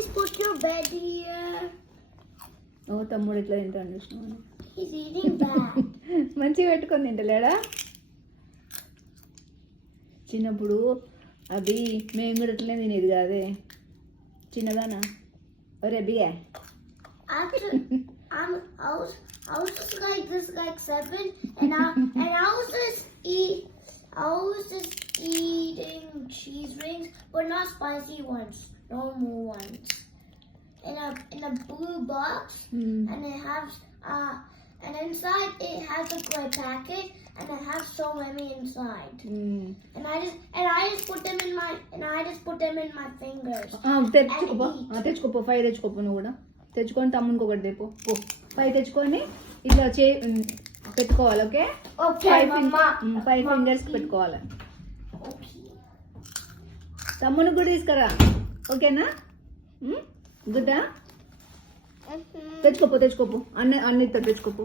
please put your bed here? ఓ తమ్ముడు ఇట్లా తింటాను చూసినావా? He's eating that. మంచిగా పెట్టుకొని తింటలేడా? చిన్నప్పుడు అది మేము కూడా అట్లనే తినేది కాదే చిన్నదానా. ఒరే బిగా Actually, I was just like this, like 7, and I was just eating cheese rings, but not spicy ones, normal ones. In a blue box, and it has and inside it has a gray packet, and it has so many inside. And I just put them in my fingers. తెచ్చుకోపో 5 తెచ్చుకోపో నువ్వు కూడా తెచ్చుకొని తమ్మునికి ఒకటి తెపో పో 5 తెచ్చుకొని ఇట్లా పెట్టుకోవాలి. ఓకే 5 ఫింగర్స్ పెట్టుకోవాలి. తమ్మునికి కూడా తీసుకురా ఓకేనా? గుడ్డా తెచ్చుకోపో అన్ని తెచ్చుకోపో.